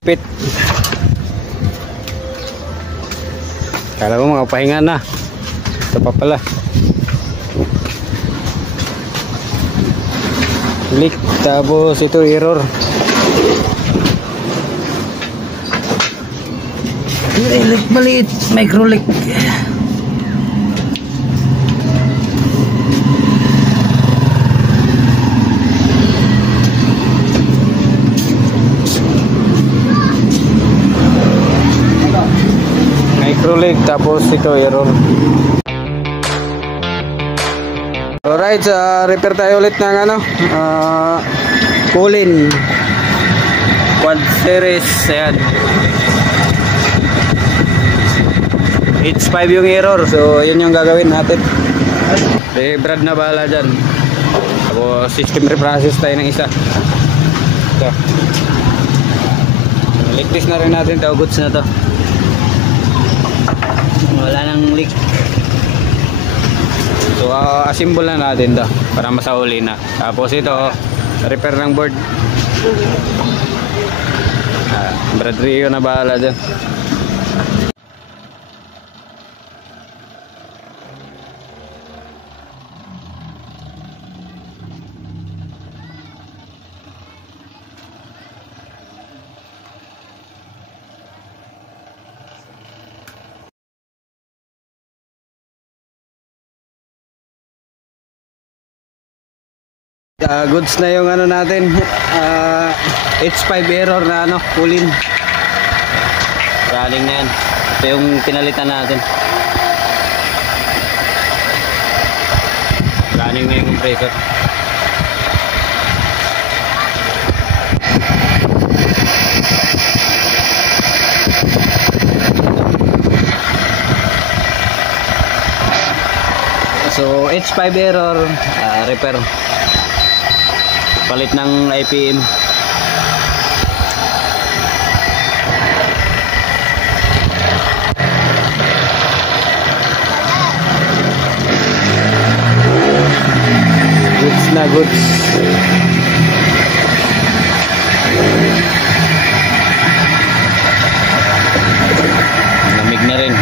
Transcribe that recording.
Pit. Kala mo mga pahinga na. Ito pa pala. Leak. Tapos ito error. Leak maliit. Micro leak. Microleak, tapos ito error. Alright, repair tayo ulit ng Kulin Quad Series. Ayan, H5 yung error, so yun yung gagawin natin. Brad na bahala dyan. Tapos system reprocess tayo ng isa. Ito, ligtis na rin natin ito, goods na to. Wala nang leak. So assemble na natin to para masauli na. Tapos ito repair ng board. Brad Rio na bahala dyan. Goods na yung natin, H5 error na Kulin. Running na yan. Ito yung pinalitan natin. Running na yung compressor. So H5 error, repair. Palit ng IPM. Goods na goods. Lamig na rin.